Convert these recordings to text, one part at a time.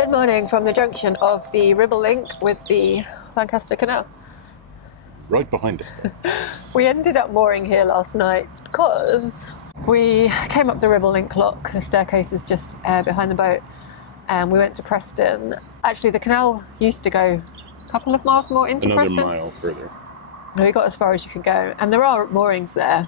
Good morning from the junction of the Ribble Link with the Lancaster Canal. Right behind us. We ended up mooring here last night because we came up the Ribble Link lock. The staircase is just behind the boat, and we went to Preston. Actually, the canal used to go a couple of miles more into Preston. Another mile further. We got as far as you could go, and there are moorings there,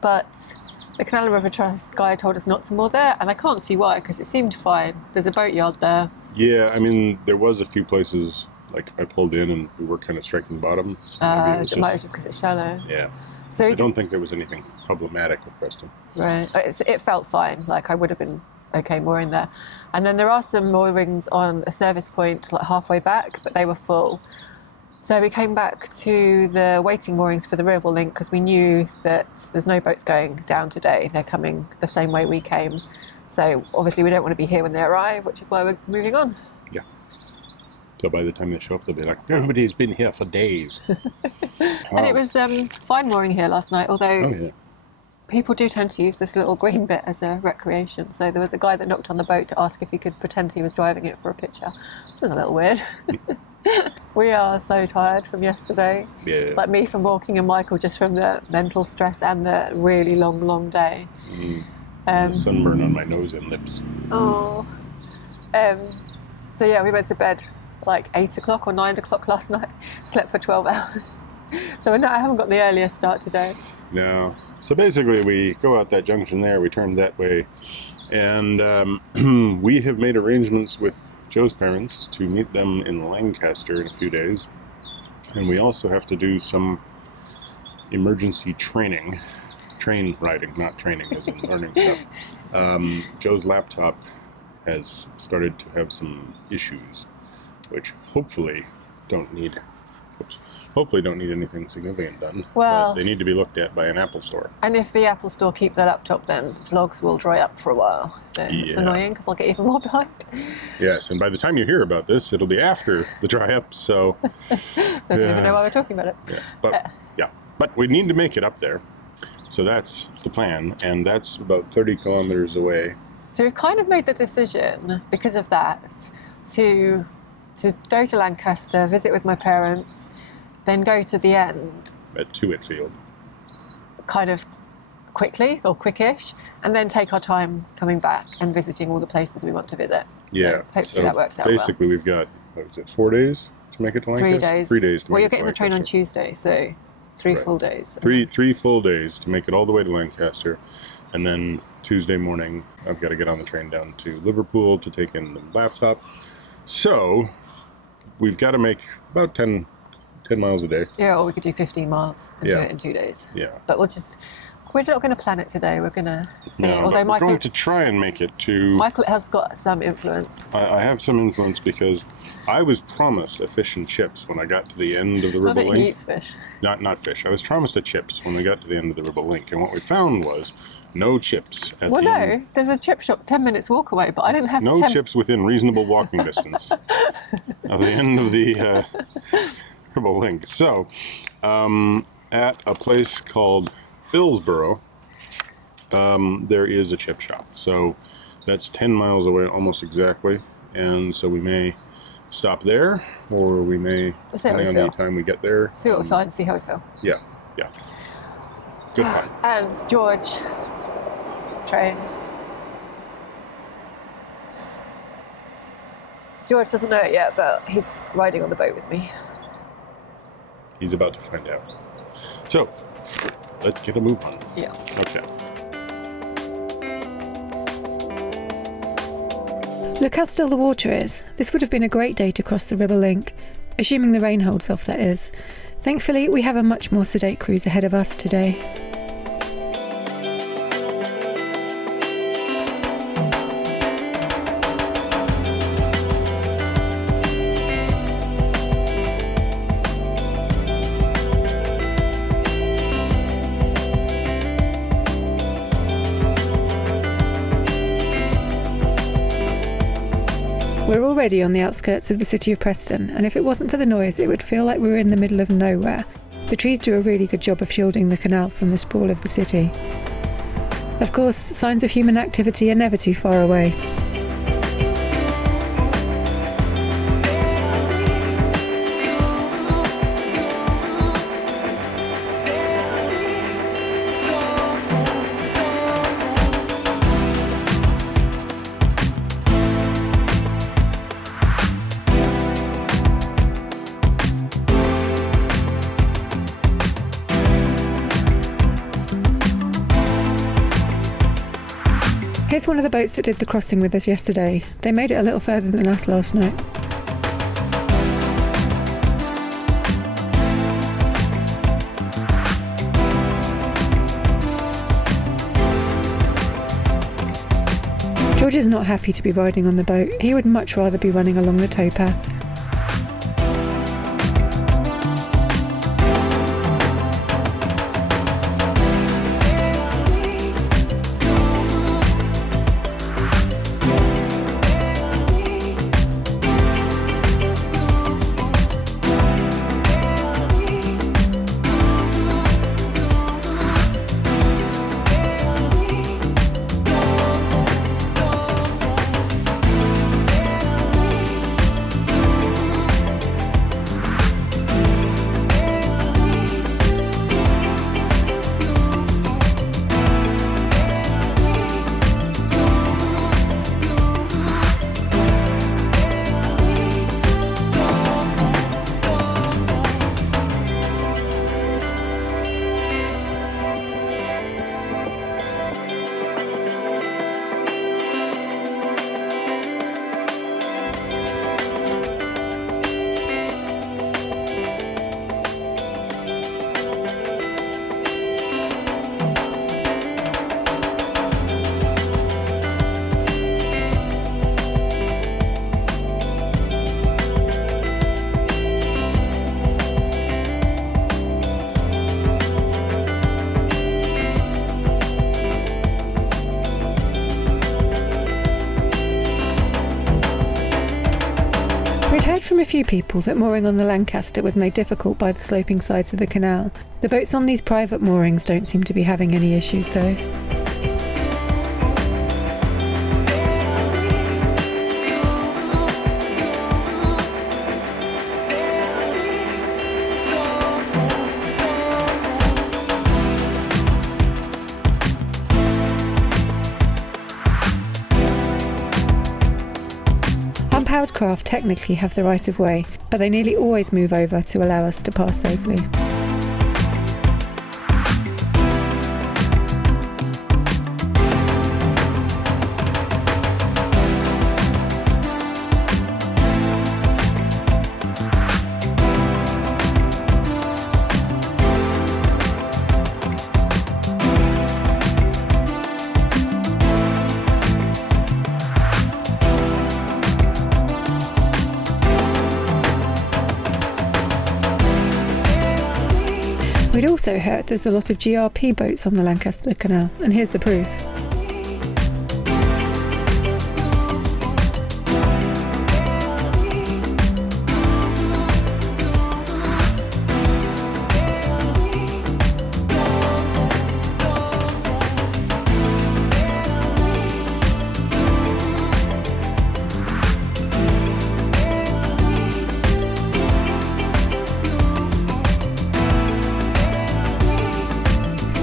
but the Canal and River Trust guy told us not to moor there, and I can't see why, because it seemed fine. There's a boatyard there. Yeah, I mean, there was a few places, like I pulled in and we were kind of striking the bottom. So maybe it might just because it's shallow. Yeah. So I don't think there was anything problematic with Preston. Right. It felt fine. Like I would have been okay mooring there. And then there are some moorings on a service point like halfway back, but they were full. So we came back to the waiting moorings for the Ribble Link because we knew that there's no boats going down today. They're coming the same way we came. So obviously we don't want to be here when they arrive, which is why we're moving on. Yeah. So by the time they show up, they'll be like, everybody's been here for days. And it was fine mooring here last night, although people do tend to use this little green bit as a recreation. So there was a guy that knocked on the boat to ask if he could pretend he was driving it for a picture, which was a little weird. We are so tired from yesterday. Yeah. Like me from walking and Michael just from the mental stress and the really long day. The sunburn on my nose and lips. Oh. So yeah, we went to bed like 8 o'clock or 9 o'clock last night. Slept for 12 hours. So I haven't got the earliest start today. No. So basically we go out that junction there, we turn that way, and we have made arrangements with Joe's parents to meet them in Lancaster in a few days, and we also have to do some emergency train riding, not training as in learning stuff. Joe's laptop has started to have some issues, which hopefully don't need anything significant done. Well, but they need to be looked at by an Apple store. And if the Apple store keep their laptop, then vlogs will dry up for a while. So it's annoying because I'll get even more behind. Yes, and by the time you hear about this, it'll be after the dry up, so... So I don't even know why we're talking about it. But we need to make it up there. So that's the plan, and that's about 30 kilometers away. So we've kind of made the decision, because of that, to go to Lancaster, visit with my parents, then go to the end at Whitfield, kind of quickly or quickish, and then take our time coming back and visiting all the places we want to visit. So hopefully that works out well. Basically we've got, 4 days to make it to Lancaster? 3 days. 3 days to well, you're getting the train on Tuesday, so three full days. Three full days to make it all the way to Lancaster, and then Tuesday morning I've got to get on the train down to Liverpool to take in the laptop. So we've got to make about 10 miles a day. Yeah, or we could do 15 miles and do it in 2 days. Yeah. But we're not going to plan it today. We're going to see it. Although we're going to try and make it to... Michael has got some influence. I have some influence because I was promised a fish and chips when I got to the end of the Ribble Link. He eats fish. Not fish. I was promised a chips when we got to the end of the Ribble Link, and what we found was no chips at the end. There's a chip shop 10 minutes walk away, but I didn't have chips within reasonable walking distance of the end of the Ribble Link. So, at a place called Bilsborrow, there is a chip shop. So that's 10 miles away almost exactly, and so we may stop there, or we may, depending on the time we get there, see what we find, see how we feel. Yeah. Good fun. And George, train. George doesn't know it yet, but he's riding on the boat with me. He's about to find out. So, let's get a move on. Yeah. Okay. Look how still the water is. This would have been a great day to cross the Ribble Link, assuming the rain holds off, that is. Thankfully, we have a much more sedate cruise ahead of us today. We're already on the outskirts of the city of Preston, and if it wasn't for the noise, it would feel like we were in the middle of nowhere. The trees do a really good job of shielding the canal from the sprawl of the city. Of course, signs of human activity are never too far away. Here's one of the boats that did the crossing with us yesterday. They made it a little further than us last night. George is not happy to be riding on the boat. He would much rather be running along the towpath. We'd heard from a few people that mooring on the Lancaster was made difficult by the sloping sides of the canal. The boats on these private moorings don't seem to be having any issues though. Unpowered craft technically have the right of way, but they nearly always move over to allow us to pass safely. We'd also heard there's a lot of GRP boats on the Lancaster Canal, and here's the proof.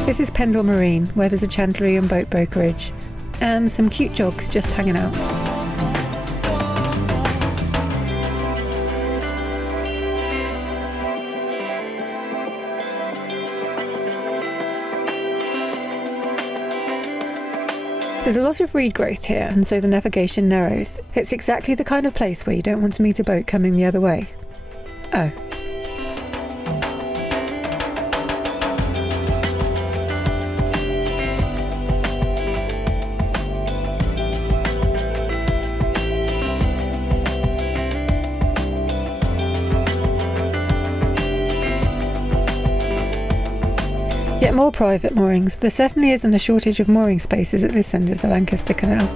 This is Pendle Marine, where there's a chandlery and boat brokerage, and some cute jogs just hanging out. There's a lot of reed growth here, and so the navigation narrows. It's exactly the kind of place where you don't want to meet a boat coming the other way. Oh. Yet more private moorings. There certainly isn't a shortage of mooring spaces at this end of the Lancaster Canal.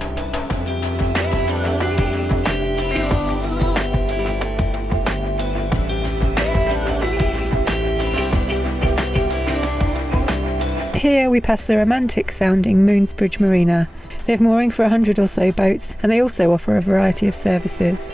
Here we pass the romantic sounding Moonsbridge Marina. They have mooring for 100 or so boats, and they also offer a variety of services.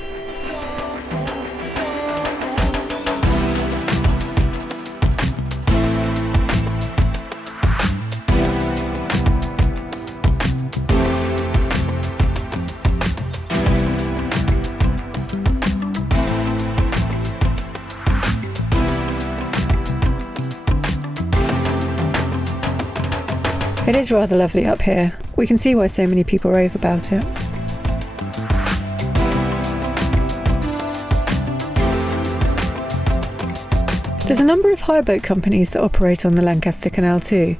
It is rather lovely up here. We can see why so many people rave about it. There's a number of hire boat companies that operate on the Lancaster Canal too.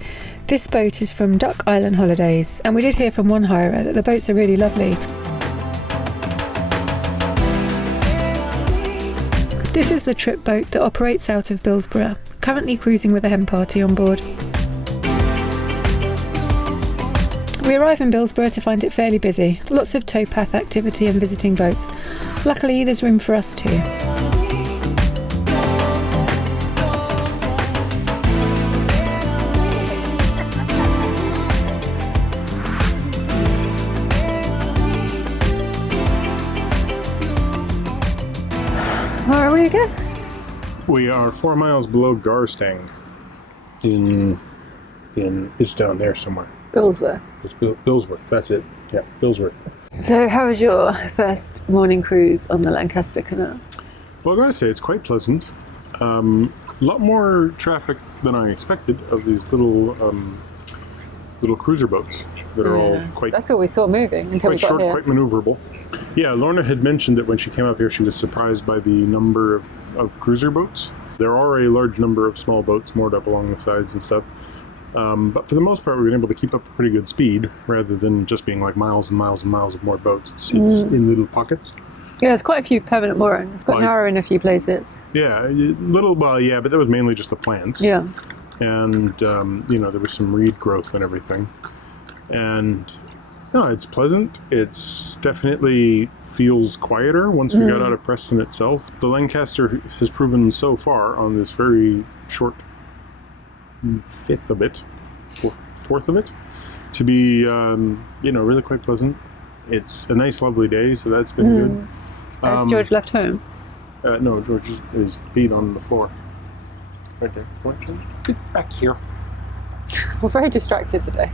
This boat is from Duck Island Holidays, and we did hear from one hirer that the boats are really lovely. This is the trip boat that operates out of Bilsborrow, currently cruising with a hen party on board. We arrive in Bilsborrow to find it fairly busy, lots of towpath activity and visiting boats. Luckily there's room for us too. Where are we again? We are 4 miles below Garstang. It's down there somewhere. Bilsworth. It's Bilsworth, that's it. Yeah, Bilsworth. So how was your first morning cruise on the Lancaster Canal? Well, I gotta say, it's quite pleasant. A lot more traffic than I expected of these little cruiser boats that are all quite... That's all we saw moving until we quite got short, here. quite maneuverable. Yeah, Lorna had mentioned that when she came up here, she was surprised by the number of cruiser boats. There are a large number of small boats moored up along the sides and stuff. But for the most part, we've been able to keep up a pretty good speed rather than just being like miles and miles and miles of moored boats. It's in little pockets. Yeah, there's quite a few permanent moorings. It's got narrow in a few places. Yeah, but that was mainly just the plants. Yeah. And, there was some reed growth and everything. And, no, it's pleasant. It's definitely feels quieter once we got out of Preston itself. The Lancaster has proven so far on this very short fourth of it, to be, really quite pleasant. It's a nice, lovely day, so that's been good. Has George left home? No, George is feet on the floor. Right there. Get back here. We're very distracted today.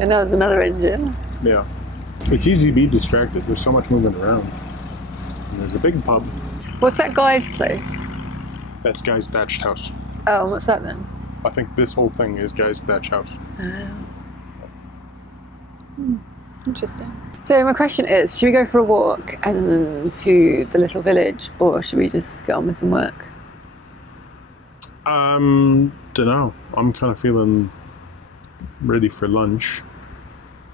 And now there's another engine. Yeah. It's easy to be distracted. There's so much moving around. And there's a big pub. What's that guy's place? That's Guy's Thatched House. Oh, and what's that then? I think this whole thing is Guy's Thatched House. Interesting. So my question is, should we go for a walk and to the little village, or should we just get on with some work? Dunno. I'm kind of feeling ready for lunch,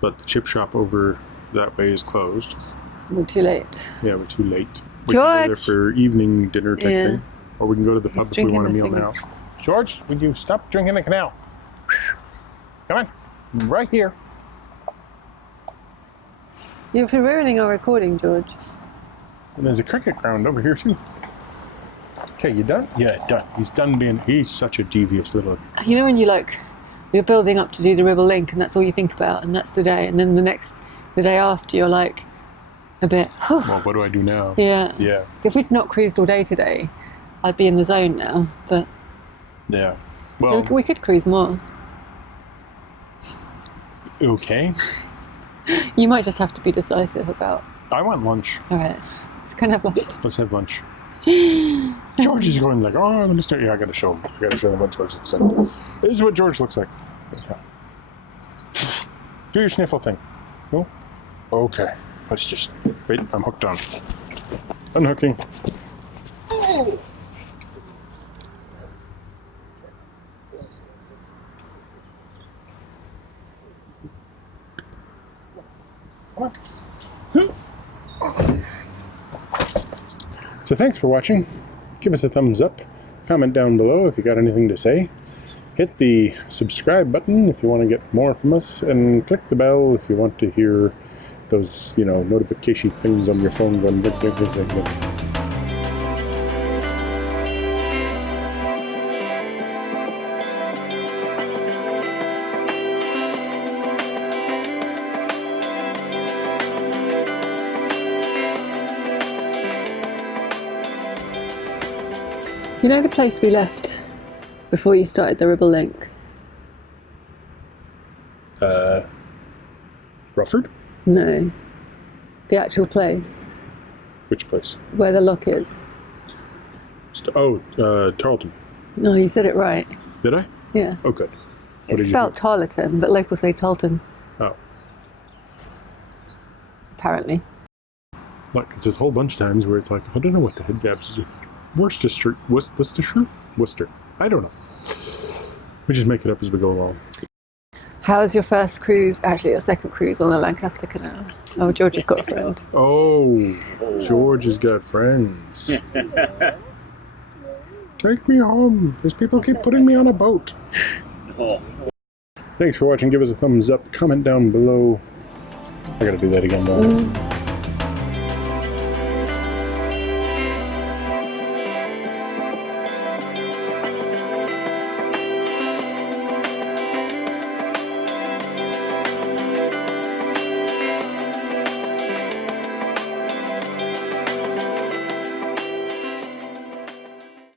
but the chip shop over that way is closed. We're too late. Yeah, we're too late. We George! can go there for evening dinner type thing, or we can go to the pub if we want a meal now. George, would you stop drinking the canal? Come on, right here. You're ruining our recording, George. And there's a cricket ground over here too. Okay, you done? Yeah, done. He's such a devious little... You know when you're building up to do the Ribble Link and that's all you think about and that's the day, and then the day after you're like a bit, well, what do I do now? Yeah. Yeah. If we'd not cruised all day today, I'd be in the zone now, but... Yeah. Well... we could cruise more. Okay. You might just have to be decisive about... I want lunch. Alright, let's go and have lunch. Let's have lunch. George is going like, oh, let me start. Yeah, I gotta show him. I gotta show them what George looks like. This is what George looks like. Do your sniffle thing. No? Okay. Let's just... Wait, I'm hooked on. Unhooking. So thanks for watching. Give us a thumbs up. Comment down below if you got anything to say. Hit the subscribe button if you want to get more from us, and click the bell if you want to hear those, notification things on your phone going blink, blink, blink, blink, blink. You know the place we left before you started the Ribble Link? Rufford? No. The actual place. Which place? Where the lock is. Tarleton. No, you said it right. Did I? Yeah. Oh, good. It's spelt Tarleton, but locals say Tarleton. Oh. Apparently. Like, because there's a whole bunch of times where it's like, I don't know what the head gaps is. Worcestershire? Worcester. I don't know. We just make it up as we go along. How was your first cruise, actually your second cruise on the Lancaster Canal? Oh, George has got a friend. Oh, George has got friends. Take me home. These people keep putting me on a boat. No. Thanks for watching. Give us a thumbs up. Comment down below. I gotta do that again, though.